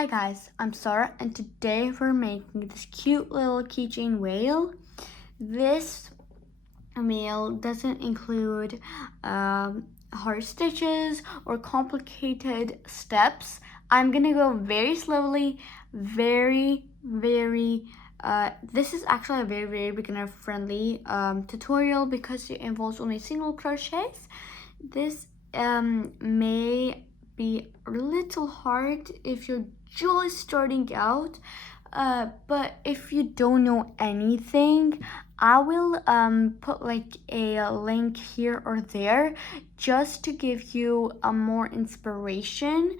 Hi guys, I'm Sarah and today we're making this cute little keychain whale. This whale doesn't include hard stitches or complicated steps. I'm gonna go very slowly, this is actually a very beginner friendly tutorial because it involves only single crochets. This may be a little hard if you're just starting out, but if you don't know anything, I will put like a link here or there just to give you a more inspiration.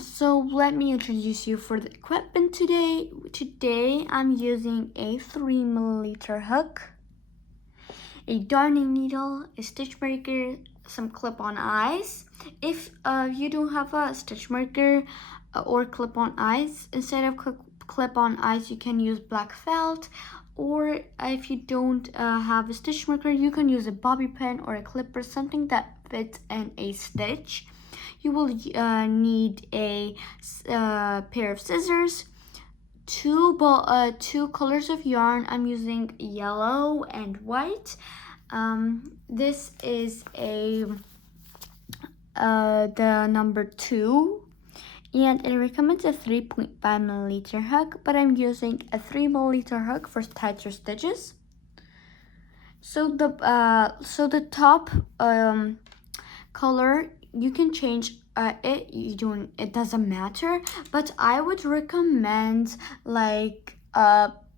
So let me introduce you for the equipment today. Today I'm using a 3mm hook, a darning needle, a stitch marker, some clip-on eyes. If you don't have a stitch marker or clip-on eyes, instead of clip-on eyes you can use black felt, or if you don't have a stitch marker you can use a bobby pin or a clipper, something that fits in a stitch. You will need a pair of scissors, two colors of yarn. I'm using yellow and white. This is the number 2, and it recommends a 3.5mm hook, but I'm using a 3mm hook for tighter stitches. So the top color you can change it doesn't matter, but I would recommend like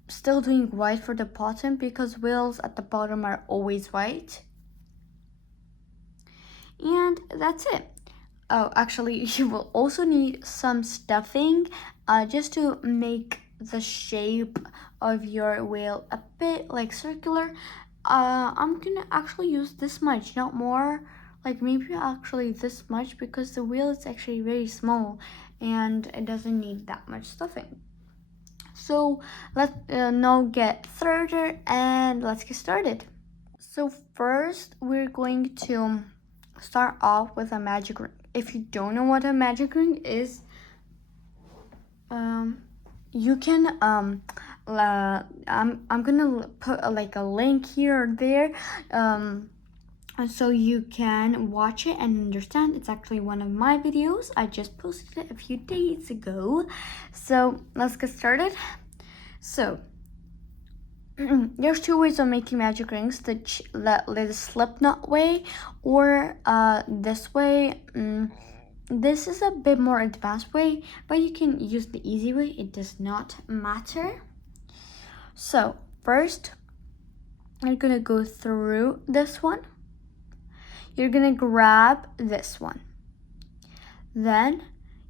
still doing white for the bottom because wheels at the bottom are always white. And that's it. Oh, actually you will also need some stuffing just to make the shape of your wheel a bit like circular. I'm gonna actually use this much, not more, like maybe actually this much, because the wheel is actually very small and it doesn't need that much stuffing. So let's now get started and let's get started. So first we're going to start off with a magic ring. If you don't know what a magic ring is, you can I'm gonna put like a link here or there so you can watch it and understand. It's actually one of my videos. I just posted it a few days ago. So let's get started. So there's 2 ways of making magic rings: the slip knot way or this way. This is a bit more advanced way, but you can use the easy way. It does not matter. So first you're gonna go through this one. You're gonna grab this one. Then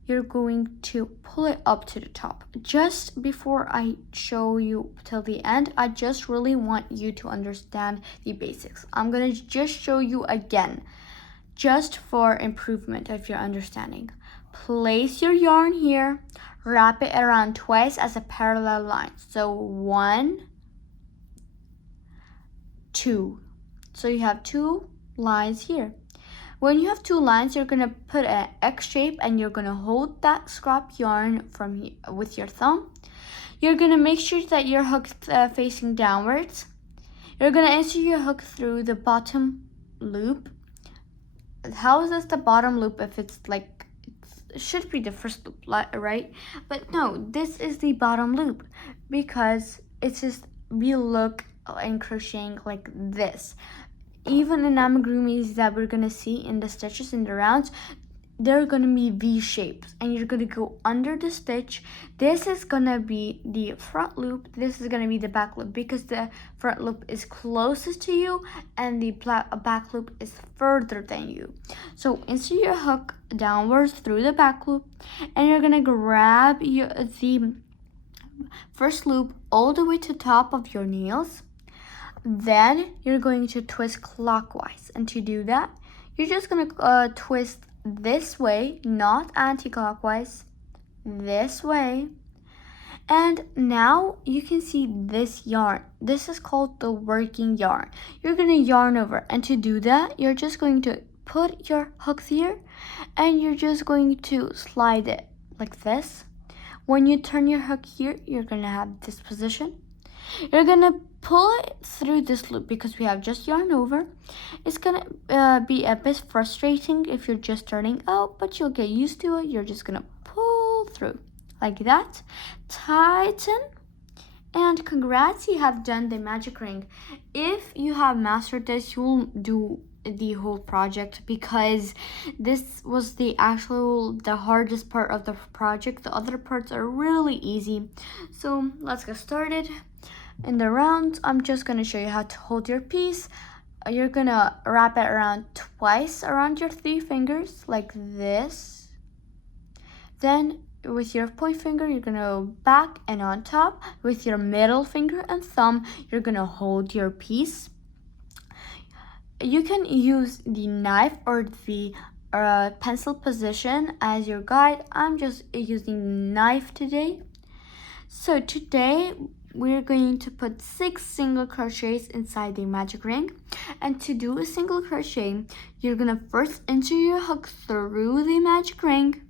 you're going to pull it up to the top. Just before I show you till the end, I just really want you to understand the basics. I'm gonna just show you again, just for improvement of your understanding. Place your yarn here, wrap it around twice as a parallel line. So 1, 2. So you have 2 lines here. When you have 2 lines, you're gonna put an X shape and you're gonna hold that scrap yarn from here with your thumb. You're gonna make sure that your hook's facing downwards. You're gonna insert your hook through the bottom loop. How is this the bottom loop if it's like, it should be the first loop, right? But no, this is the bottom loop because it's just, we look in crocheting like this. Even in amigurumis that we're gonna see in the stitches in the rounds, they're gonna be V shapes, and you're gonna go under the stitch. This is gonna be the front loop, this is gonna be the back loop, because the front loop is closest to you and the back loop is further than you. So insert your hook downwards through the back loop, and you're gonna grab the first loop all the way to the top of your nails. Then you're going to twist clockwise, and to do that you're just gonna twist this way, not anti-clockwise, this way. And now you can see this yarn. This is called the working yarn. You're gonna yarn over, and to do that you're just going to put your hooks here and you're just going to slide it like this. When you turn your hook here, you're gonna have this position. You're gonna pull it through this loop because we have just yarn over. It's gonna be a bit frustrating if you're just starting out, but you'll get used to it. You're just gonna pull through like that, tighten, and congrats, you have done the magic ring. If you have mastered this, you will do the whole project because this was the hardest part of the project. The other parts are really easy. So let's get started. In the round, I'm just gonna show you how to hold your piece. You're gonna wrap it around twice around your 3 fingers like this. Then with your point finger, you're gonna go back and on top. With your middle finger and thumb, you're gonna hold your piece. You can use the knife or the pencil position as your guide. I'm just using knife today. So today we're going to put 6 single crochets inside the magic ring. And to do a single crochet, you're gonna first enter your hook through the magic ring.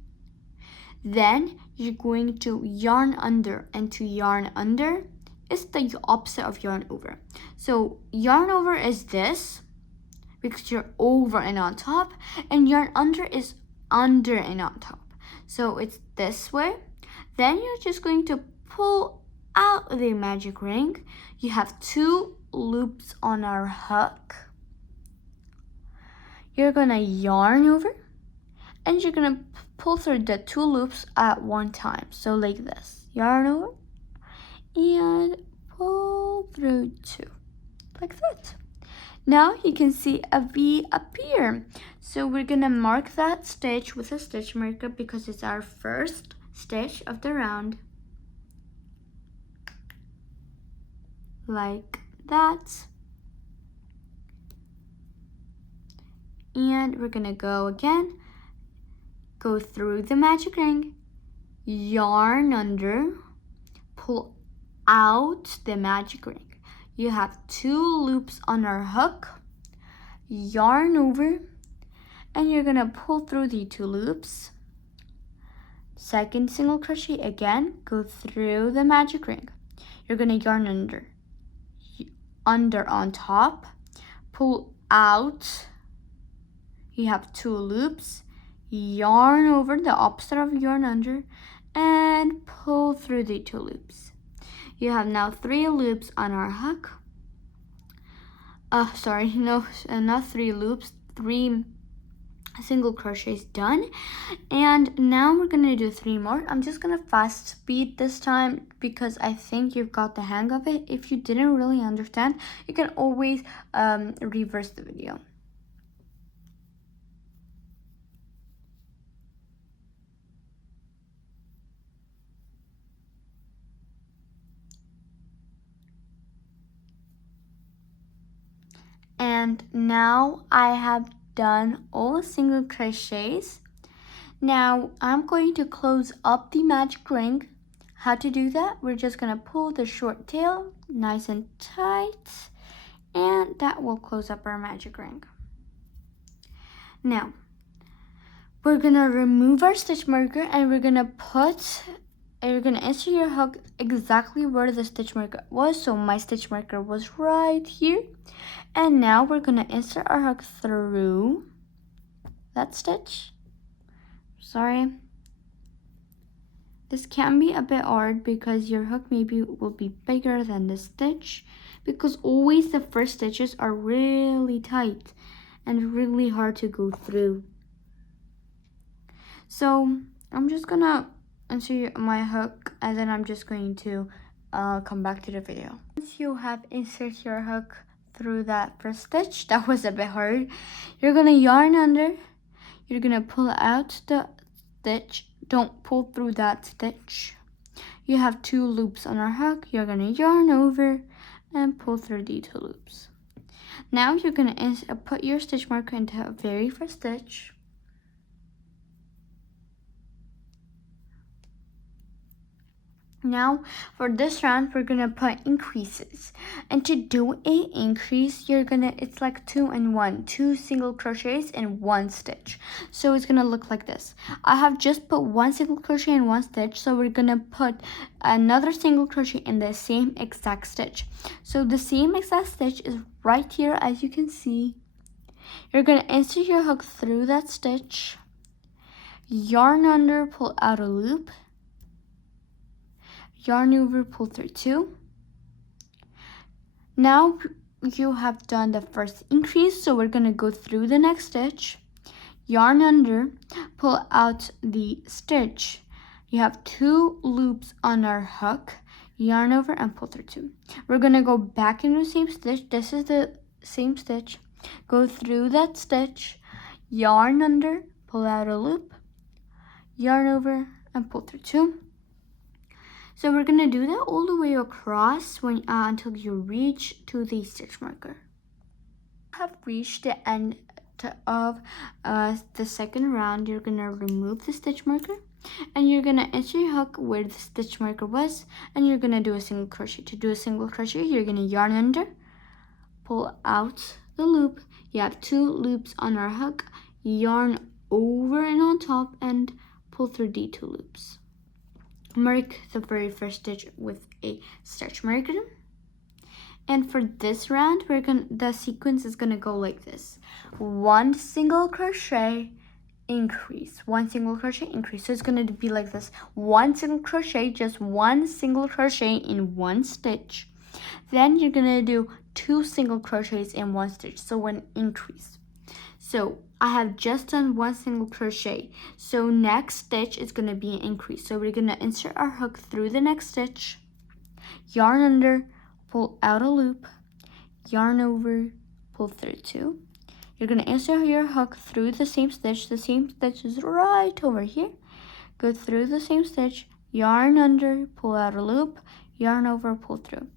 Then you're going to yarn under, and to yarn under is the opposite of yarn over. So yarn over is this because you're over and on top, and yarn under is under and on top. So it's this way. Then you're just going to pull out the magic ring. You have 2 loops on our hook. You're gonna yarn over, and you're gonna pull through the 2 loops at one time. So like this, yarn over and pull through 2, like that. Now you can see a V appear. So we're gonna mark that stitch with a stitch marker because it's our first stitch of the round. Like that. And we're gonna go again. Go through the magic ring, yarn under, pull out the magic ring. You have 2 loops on our hook, yarn over, and you're gonna pull through the 2 loops. Second single crochet again, go through the magic ring. You're gonna yarn under on top, pull out. You have 2 loops. Yarn over, the opposite of yarn under, and pull through the 2 loops. You have now 3 loops on our hook. Not 3 loops, 3 single crochets done. And now we're gonna do 3 more. I'm just gonna fast speed this time because I think you've got the hang of it. If you didn't really understand, you can always reverse the video. And now I have done all the single crochets. Now I'm going to close up the magic ring. How to do that? We're just gonna pull the short tail nice and tight, and that will close up our magic ring. Now we're gonna remove our stitch marker, and we're gonna insert your hook exactly where the stitch marker was. So my stitch marker was right here. And now we're gonna insert our hook through that stitch. Sorry. This can be a bit hard because your hook maybe will be bigger than the stitch, because always the first stitches are really tight and really hard to go through. So I'm just gonna insert my hook, and then I'm just going to come back to the video. Once you have inserted your hook through that first stitch, that was a bit hard, you're gonna yarn under, you're gonna pull out the stitch, don't pull through that stitch. You have 2 loops on our hook, you're gonna yarn over and pull through the 2 loops. Now you're gonna put your stitch marker into the very first stitch. Now for this round we're gonna put increases, and to do a increase it's like 2 and 1, 2 single crochets and 1 stitch. So it's gonna look like this. I have just put 1 single crochet and 1 stitch, so we're gonna put another single crochet in the same exact stitch. So the same exact stitch is right here, as you can see. You're gonna insert your hook through that stitch, yarn under, pull out a loop, yarn over, pull through 2. Now you have done the first increase, so we're going to go through the next stitch, yarn under, pull out the stitch. You have 2 loops on our hook, yarn over and pull through 2. We're going to go back into the same stitch. This is the same stitch. Go through that stitch, yarn under, pull out a loop, yarn over and pull through 2. So we're gonna do that all the way across until you reach to the stitch marker. Have reached the end of the second round. You're gonna remove the stitch marker, and you're gonna insert your hook where the stitch marker was, and you're gonna do a single crochet. To do a single crochet, you're gonna yarn under, pull out the loop. You have 2 loops on our hook, yarn over and on top, and pull through the 2 loops. Mark the very first stitch with a stitch marker. And for this round, the sequence is gonna go like this: 1 single crochet, increase, 1 single crochet, increase. So it's gonna be like this: 1 single crochet, just 1 single crochet in 1 stitch. Then you're gonna do 2 single crochets in 1 stitch, so an increase. So I have just done 1 single crochet, so next stitch is going to be an increase. So we're going to insert our hook through the next stitch, yarn under, pull out a loop, yarn over, pull through 2. You're going to insert your hook through the same stitch. The same stitch is right over here. Go through the same stitch, yarn under, pull out a loop, yarn over, pull through.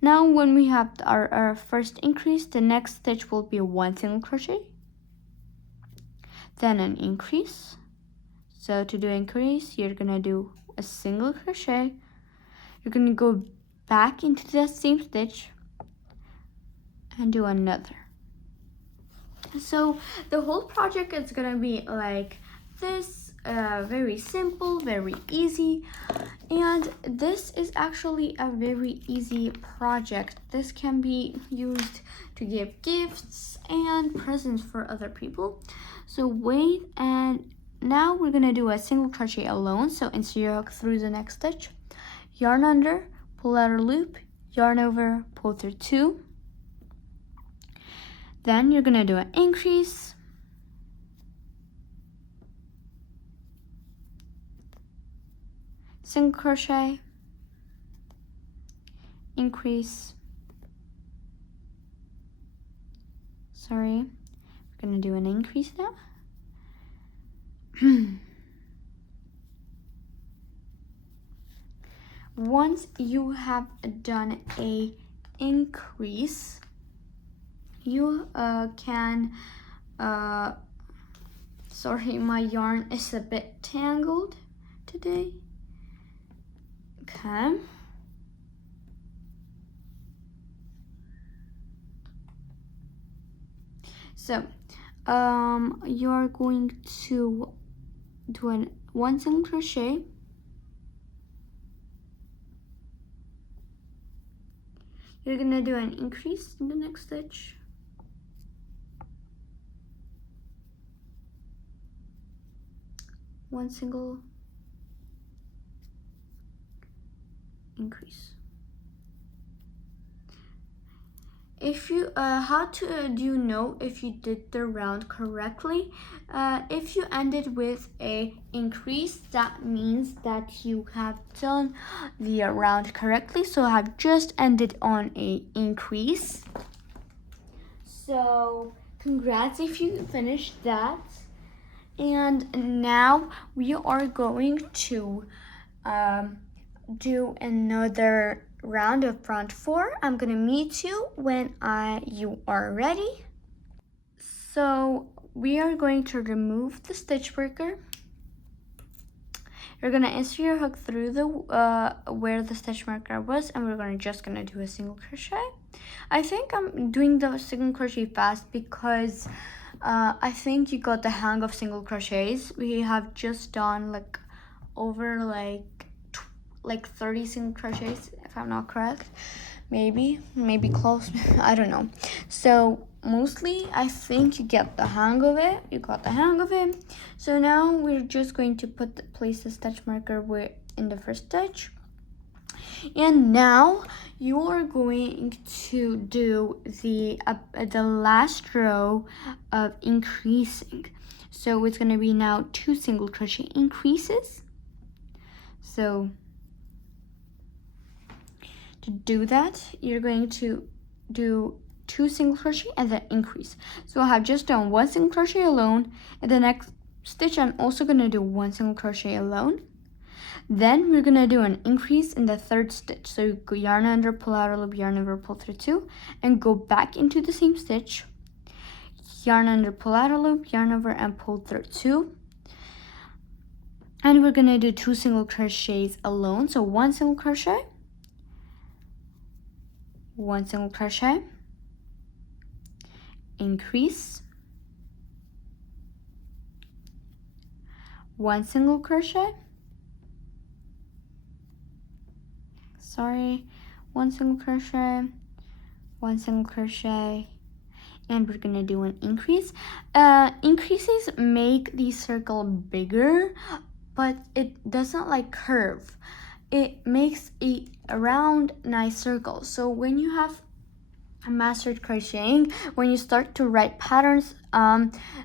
Now when we have our first increase, the next stitch will be 1 single crochet, then an increase. So to do increase, you're gonna do a single crochet. You're gonna go back into that same stitch and do another. So the whole project is gonna be like this, very simple, very easy. And this is actually a very easy project. This can be used to give gifts and presents for other people. So wait, and now we're gonna do a single crochet alone. So insert your hook through the next stitch, yarn under, pull out a loop, yarn over, pull through 2. Then you're gonna do an increase, single crochet, increase, we're gonna do an increase now. Once you have done a increase, you can sorry, my yarn is a bit tangled today. Okay. So you're going to do 1 single crochet, you're gonna do an increase in the next stitch, one single increase. If you how do you know if you did the round correctly? If you ended with a increase, that means that you have done the round correctly. So I have just ended on a increase. So congrats if you finished that. And now we are going to do another round of front 4. I'm gonna meet you when you are ready. So we are going to remove the stitch marker, You're gonna insert your hook through the where the stitch marker was, and we're just gonna do a single crochet. I think I'm doing the single crochet fast because I think you got the hang of single crochets. We have just done like over like 30 single crochets, if I'm not correct. Maybe close. I don't know. So mostly I think you get the hang of it. You got the hang of it. So now we're just going to place the stitch marker in the first stitch. And now you are going to do the last row of increasing. So it's going to be now 2 single crochet increases. So to do that, you're going to do 2 single crochet and then increase. So I have just done 1 single crochet alone. In the next stitch, I'm also going to do 1 single crochet alone. Then we're gonna do an increase in the third stitch. So you go yarn under, pull out a loop, yarn over, pull through 2, and go back into the same stitch. Yarn under, pull out a loop, yarn over, and pull through 2. And we're gonna do 2 single crochets alone. So 1 single crochet, 1 single crochet, increase, 1 single crochet, 1 single crochet, 1 single crochet, and we're gonna do an increase. Increases make the circle bigger, but it doesn't like curve. It makes a round, nice circle. So when you have mastered crocheting, when you start to write patterns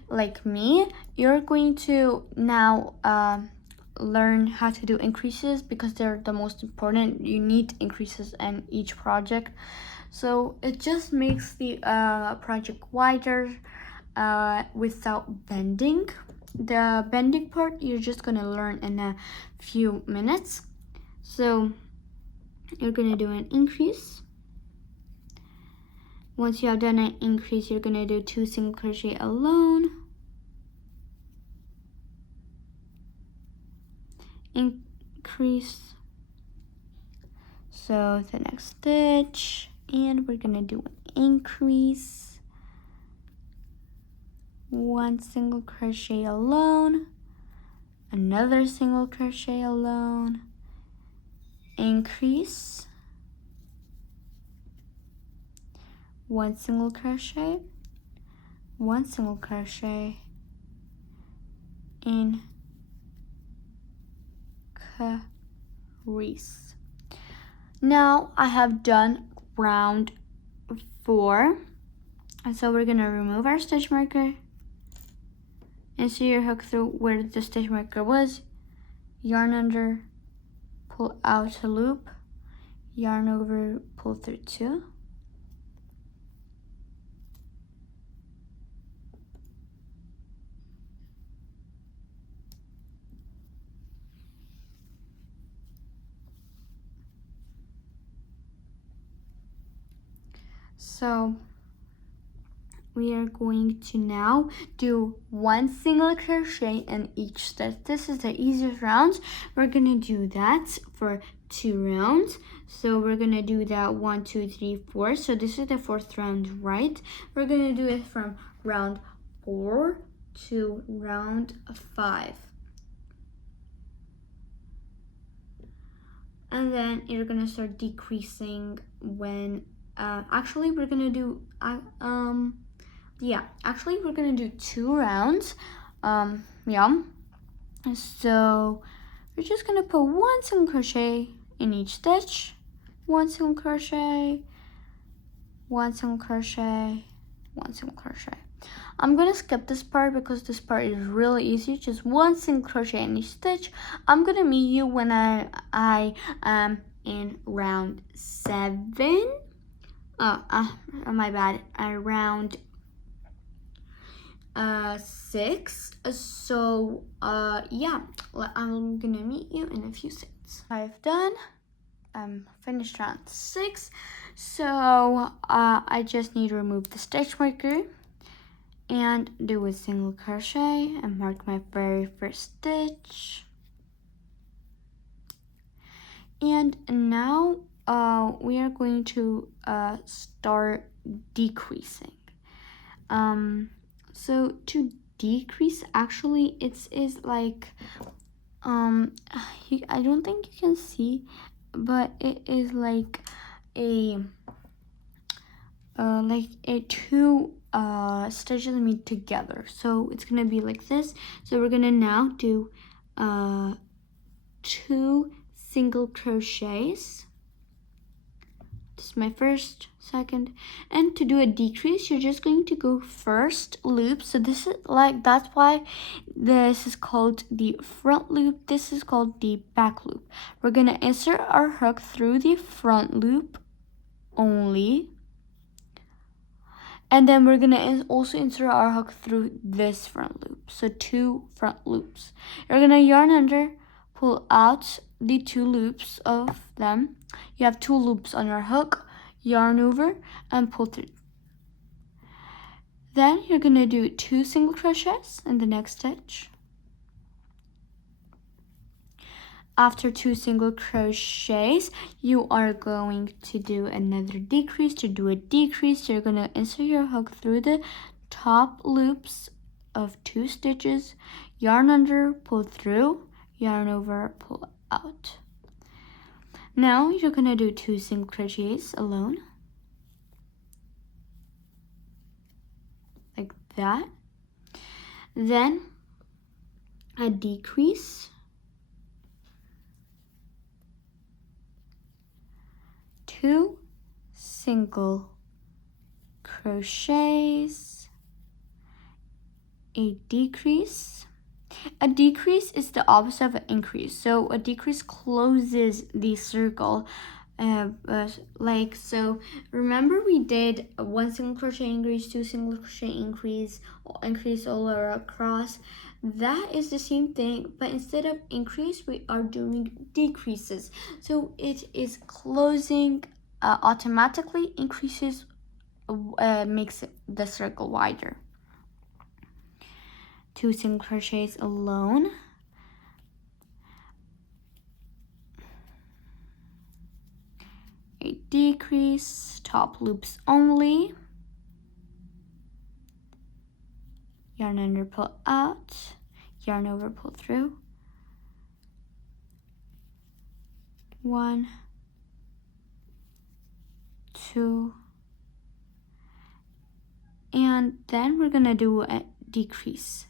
like me, you're going to now learn how to do increases because they're the most important. You need increases in each project, so it just makes the project wider without bending. The bending part you're just gonna learn in a few minutes. So you're gonna do an increase. Once you have done an increase, you're gonna do 2 single crochet alone, increase, so the next stitch, and we're gonna do an increase, 1 single crochet alone, another single crochet alone, increase, 1 single crochet, 1 single crochet, increase. Now I have done round 4, and so we're gonna remove our stitch marker, insert your hook through where the stitch marker was, yarn under, pull out a loop, yarn over, pull through 2. So we are going to now do 1 single crochet in each stitch. This is the easiest rounds. We're gonna do that for 2 rounds. So we're gonna do that 1, 2, 3, 4. So this is the 4th round, right? We're gonna do it from round 4 to round 5. And then you're gonna start decreasing when actually we're gonna do we're gonna do 2 rounds. So we're just gonna put 1 single crochet in each stitch, 1 single crochet, 1 single crochet, 1 single crochet. I'm gonna skip this part because this part is really easy. Just 1 single crochet in each stitch. I'm gonna meet you when I am in round 7. My bad. Around 6. So yeah, I'm gonna meet you in a few seconds. I've done finished round 6. So I just need to remove the stitch marker and do a single crochet and mark my very first stitch. And now we are going to start decreasing. So to decrease, actually it is like I don't think you can see, but it is like a two stitches made together. So it's gonna be like this. So we're gonna now do 2 single crochets. This is my first, second, and to do a decrease, you're just going to go first loop. So this is like, that's why this is called the front loop. This is called the back loop. We're gonna insert our hook through the front loop only, and then we're gonna also insert our hook through this front loop. So 2 front loops. You're gonna yarn under, pull out the 2 loops of them. You have 2 loops on your hook, yarn over and pull through. Then you're gonna do 2 single crochets in the next stitch. After 2 single crochets, you are going to do another decrease. To do a decrease, you're gonna insert your hook through the top loops of 2 stitches, yarn under, pull through, yarn over, pull out. Now you're gonna do 2 single crochets alone, like that. Then a decrease, 2 single crochets, a decrease. A decrease is the opposite of an increase. So a decrease closes the circle. Like, so remember we did 1 single crochet increase, 2 single crochet increase all across. That is the same thing, but instead of increase, we are doing decreases. So it is closing automatically, increases makes the circle wider. 2 single crochets alone, a decrease, top loops only, yarn under, pull out, yarn over, pull through, 1, 2, and then we're gonna do a decrease.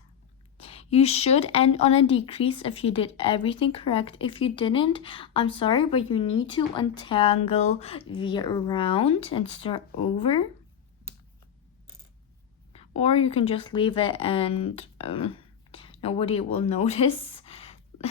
You should end on a decrease if you did everything correct. If you didn't, I'm sorry, but you need to untangle the round and start over. Or you can just leave it and nobody will notice.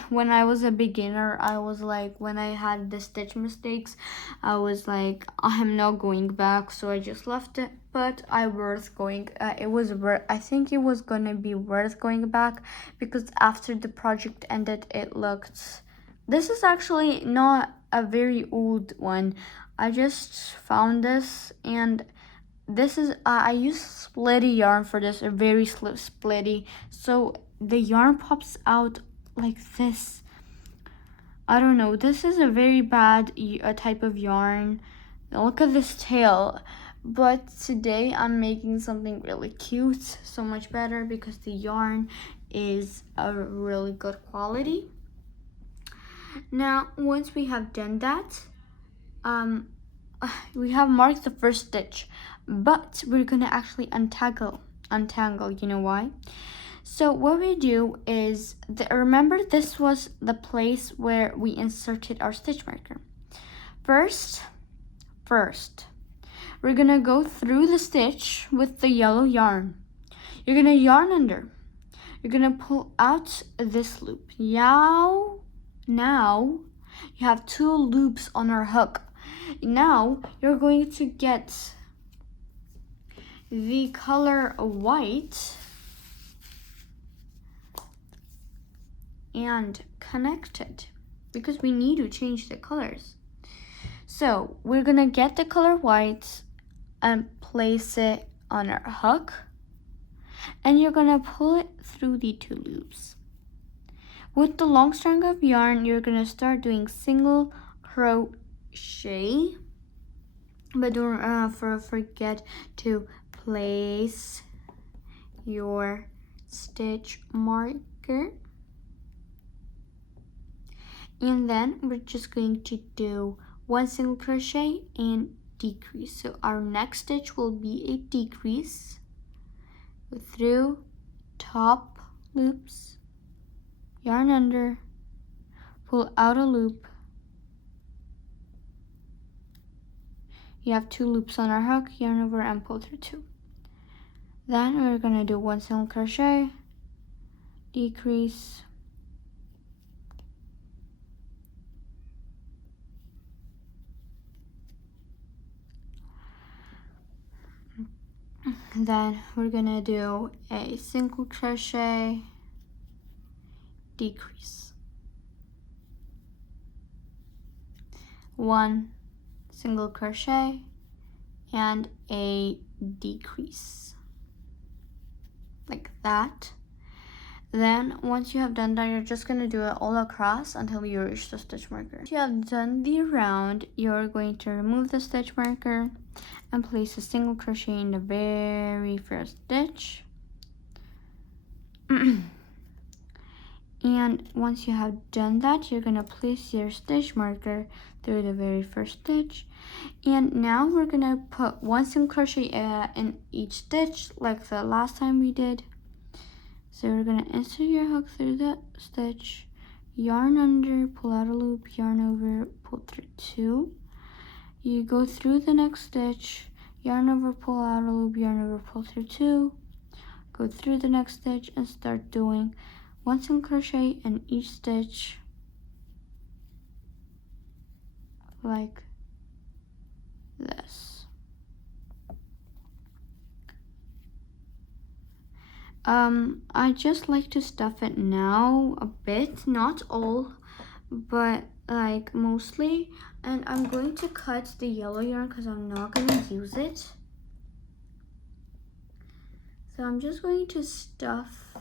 When I was a beginner, I was like, when I had the stitch mistakes, I was like, I'm not going back, so I just left it. But I was going, I think it was gonna be worth going back, because after the project ended, it looked, this is actually not a very old one. I just found this, and this is, I use splitty yarn for this, a very splitty, so the yarn pops out like this. I don't know, this is a very bad type of yarn. Look at this tail. But today I'm making something really cute, so much better, because the yarn is a really good quality. Now once we have done that, we have marked the first stitch, but we're gonna actually untangle, you know why? So what we do is, remember this was the place where we inserted our stitch marker. First, we're gonna go through the stitch with the yellow yarn. You're gonna yarn under. You're gonna pull out this loop. Now you have 2 loops on our hook. Now you're going to get the color white and connect it, because we need to change the colors. So we're gonna get the color white and place it on our hook, and you're gonna pull it through the 2 loops. With the long strand of yarn, you're gonna start doing single crochet, but don't forget to place your stitch marker. And then we're just going to do 1 single crochet and decrease. So our next stitch will be a decrease. Go through top loops, yarn under, pull out a loop. You have 2 loops on our hook, yarn over and pull through 2. Then we're gonna do 1 single crochet, decrease, then we're gonna do a single crochet, decrease, 1 single crochet and a decrease, like that. Then once you have done that, you're just gonna do it all across until you reach the stitch marker. Once you have done the round, you're going to remove the stitch marker and place a single crochet in the very first stitch. And once you have done that, you're gonna place your stitch marker through the very first stitch. And now we're gonna put 1 single crochet in each stitch like the last time we did. So we're gonna insert your hook through the stitch, yarn under, pull out a loop, yarn over, pull through 2. You go through the next stitch, yarn over, pull out a loop, yarn over, pull through 2. Go through the next stitch and start doing 1 single crochet in each stitch, like this. I just like to stuff it now a bit, not all, but like mostly. And I'm going to cut the yellow yarn because I'm not going to use it. So I'm just going to stuff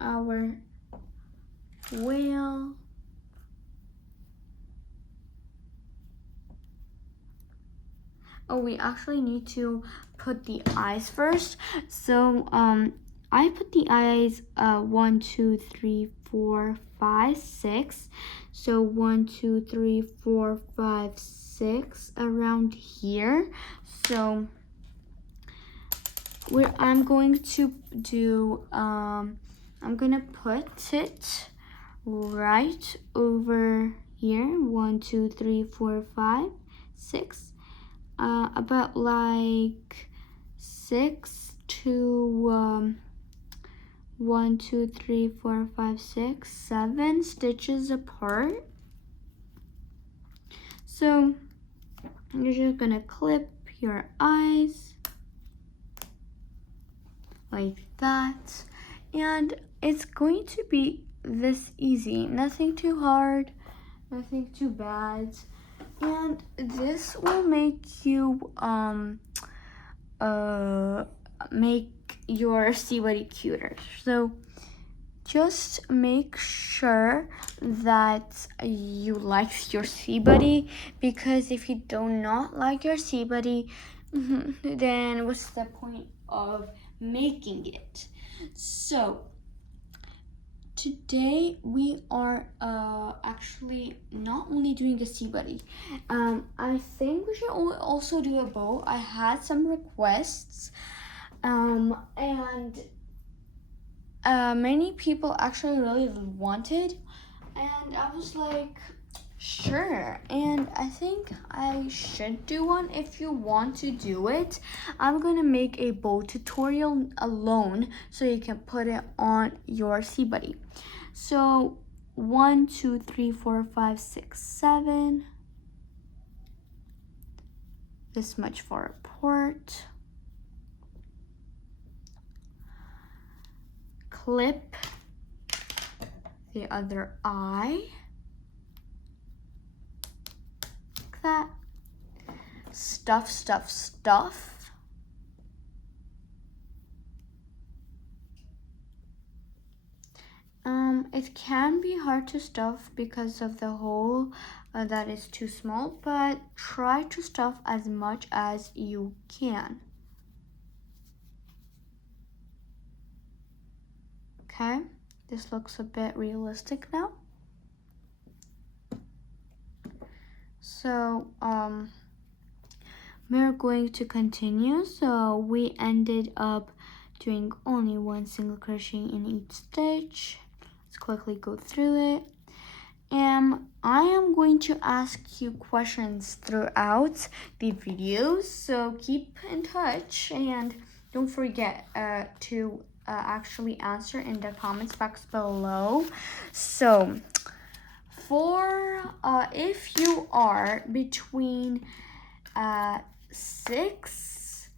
our whale. Oh, we actually need to put the eyes first. So I put the eyes 1, 2, 3, 4, 5, 6. So 1, 2, 3, 4, 5, 6 around here. So I'm going to do I'm gonna put it right over here. 1, 2, 3, 4, 5, 6. About like 6 to 1, 2, 3, 4, 5, 6, 7 stitches apart. So you're just gonna clip your eyes like that, and it's going to be this easy, nothing too hard, nothing too bad. And this will make you make your C-body cuter. So just make sure that you like your C-body, because if you do not like your C-body, then what's the point of making it? So today we are actually not only doing the C-body. I think we should also do a bow. I had some requests, and many people actually really wanted, and I was like, sure. And I think I should do one. If you want to do it, I'm gonna make a bow tutorial alone so you can put it on your C-body. So 1, 2, 3, 4, 5, 6, 7. This much for a port. Clip the other eye. Like that. Stuff, stuff, stuff. It can be hard to stuff because of the hole that is too small, but try to stuff as much as you can. Okay, this looks a bit realistic now. So we're going to continue. So we ended up doing only one single crochet in each stitch. Let's quickly go through it. And I am going to ask you questions throughout the videos, so keep in touch and don't forget to actually answer in the comments box below. So for if you are between 6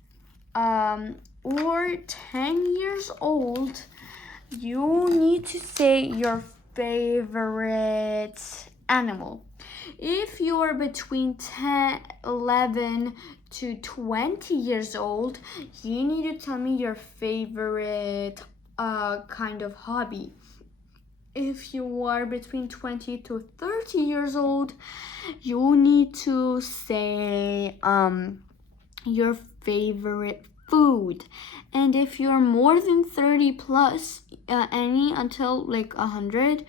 or 10 years old, you need to say your favorite animal. If you are between 10, 11 to 20 years old, you need to tell me your favorite kind of hobby. If you are between 20 to 30 years old, you need to say your favorite food. And if you're more than 30 plus, any until like 100,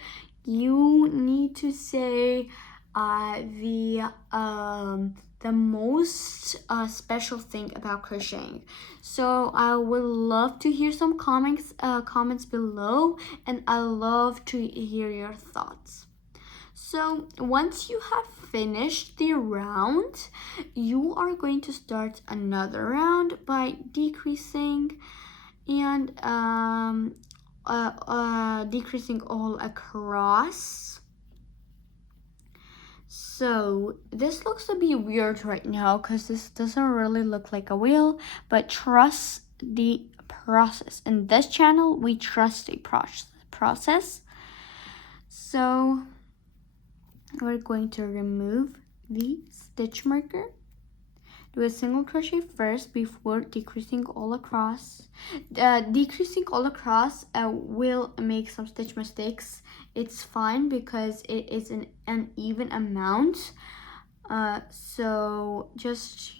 you need to say the most special thing about crocheting. So I would love to hear some comments below, and I love to hear your thoughts. So once you have finished the round, you are going to start another round by decreasing and decreasing all across. So this looks a bit weird right now because this doesn't really look like a wheel, but trust the process. In this channel, we trust the process. So we're going to remove the stitch marker. Do a single crochet first before decreasing all across. Decreasing all across will make some stitch mistakes. It's fine because it is an uneven amount. So just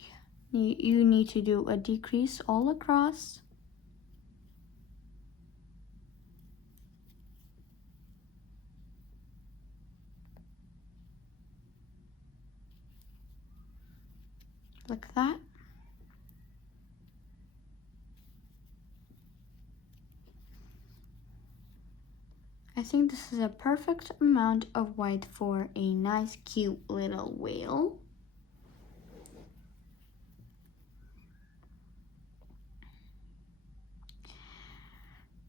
you need to do a decrease all across. Like that. I think this is a perfect amount of white for a nice cute little whale.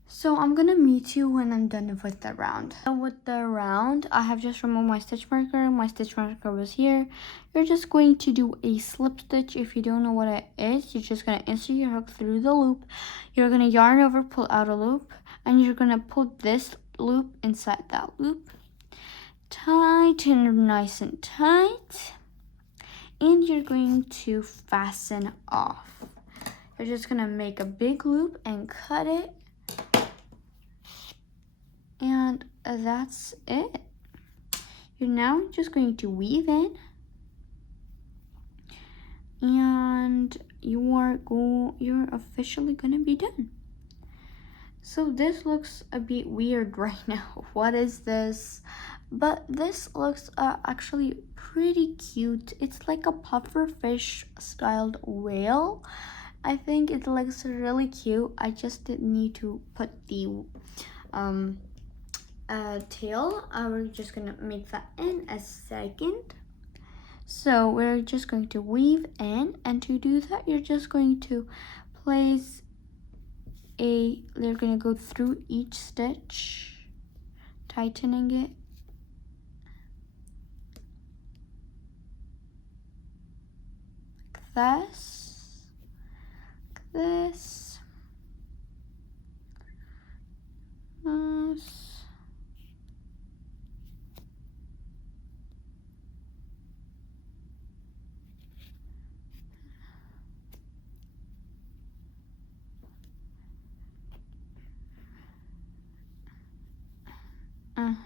So I'm gonna meet you when I'm done with the round. With the round, I have just removed my stitch marker. My stitch marker was here. You're just going to do a slip stitch. If you don't know what it is, you're just gonna insert your hook through the loop. You're gonna yarn over, pull out a loop, and you're gonna pull this loop inside that loop. Tighten nice and tight. And you're going to fasten off. You're just gonna make a big loop and cut it. And that's it. You're now just going to weave in, and you're officially gonna be done. So this looks a bit weird right now. What is this? But this looks actually pretty cute. It's like a pufferfish styled whale. I think it looks really cute. I just didn't need to put the tail. We're just gonna make that in a second. So we're just going to weave in, and to do that, you're just going to place they're gonna go through each stitch, tightening it. Like this, like this.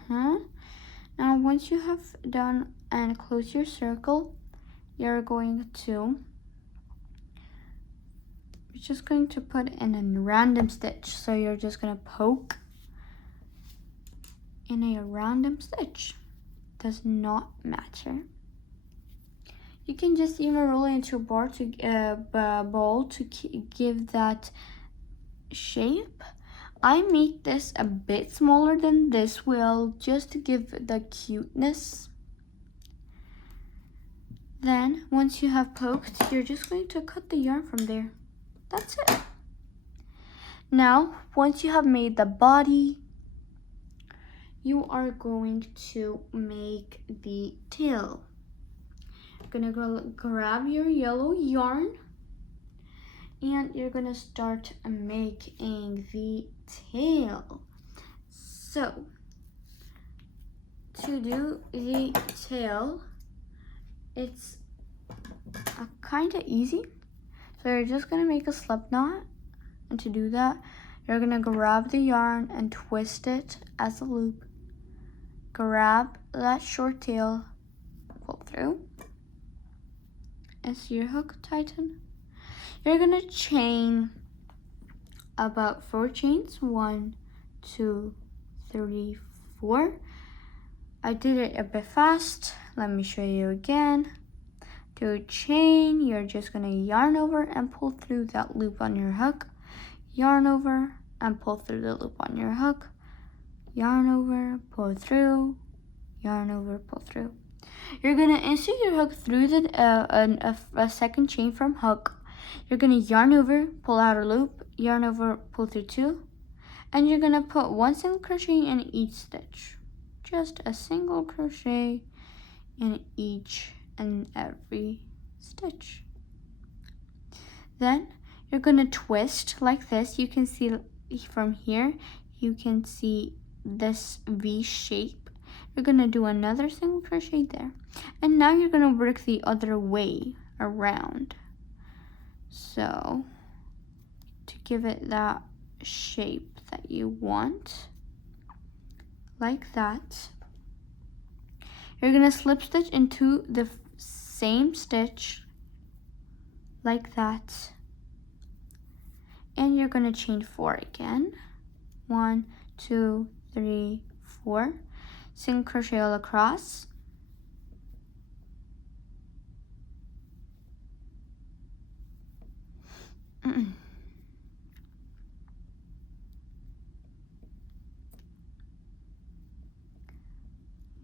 Now once you have done and close your circle, you're just going to put in a random stitch. So you're just going to poke in a random stitch. Does not matter. You can just even roll it into a ball to give that shape. I made this a bit smaller than this will, just to give the cuteness. Then once you have poked, you're just going to cut the yarn from there. That's it. Now once you have made the body, you are going to make the tail. You're gonna go grab your yellow yarn and you're gonna start making the tail. So to do the tail, it's kind of easy. So you're just gonna make a slip knot, and to do that, you're gonna grab the yarn and twist it as a loop. Grab that short tail, pull through, and see your hook tighten. You're gonna chain about 4 chains. 1, 2, 3, 4. I did it a bit fast. Let me show you again. To chain, you're just gonna yarn over and pull through that loop on your hook. Yarn over and pull through the loop on your hook. Yarn over, pull through, yarn over, pull through. You're gonna insert your hook through a second chain from hook. You're gonna yarn over, pull out a loop, yarn over, pull through 2, and you're gonna put 1 single crochet in each stitch. Just a single crochet in each and every stitch. Then you're gonna twist like this. You can see from here, you can see this V shape. You're gonna do another single crochet there, and now you're gonna work the other way around. So to give it that shape that you want, like that, you're gonna slip stitch into the same stitch like that, and you're gonna chain 4 again. 1, 2, 3, 4. Single crochet all across.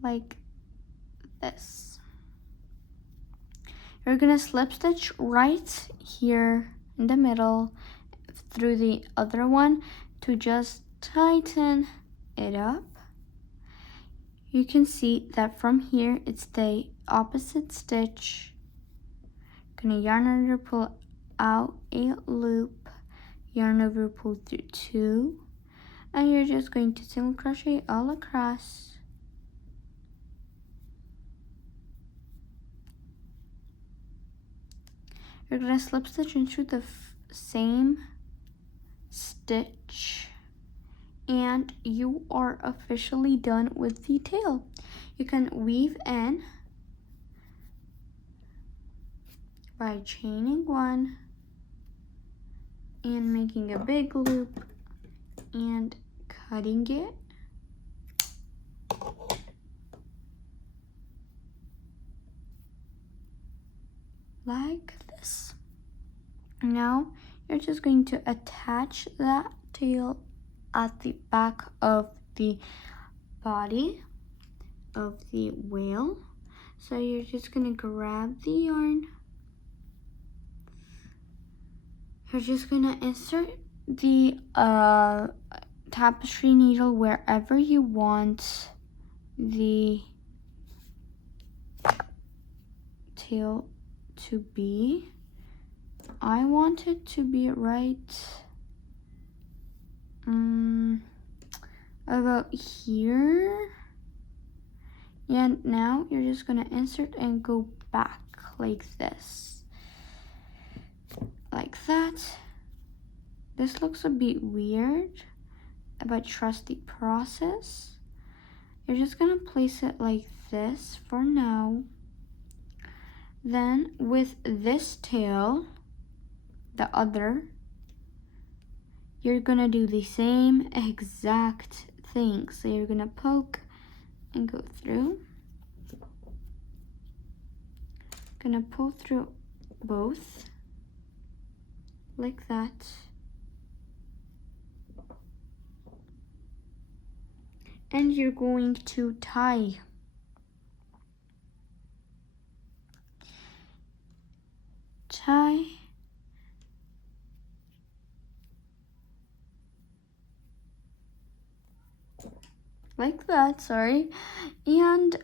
Like this. You're gonna slip stitch right here in the middle through the other one to just tighten it up. You can see that from here it's the opposite stitch. Gonna yarn under, pull out a loop, yarn over, pull through 2, and you're just going to single crochet all across. You're gonna slip stitch into the same stitch, and you are officially done with the tail. You can weave in by chaining 1 and making a big loop and cutting it. Like this. Now you're just going to attach that tail at the back of the body of the whale. So you're just gonna grab the yarn. You're just gonna insert the tapestry needle wherever you want the tail to be. I want it to be right about here. And now you're just gonna insert and go back like this. Like that. This looks a bit weird, but trust the process. You're just gonna place it like this for now. Then with this tail, the other, you're gonna do the same exact thing. So you're gonna poke and go through. Gonna pull through both like that. And you're going to tie. Tie. Like that, sorry. And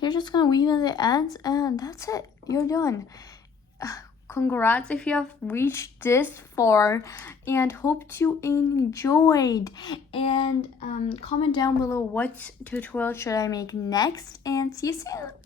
you're just gonna weave in the ends, and that's it. You're done. Congrats if you have reached this far, and hope you enjoyed. And comment down below what tutorial should I make next, and see you soon.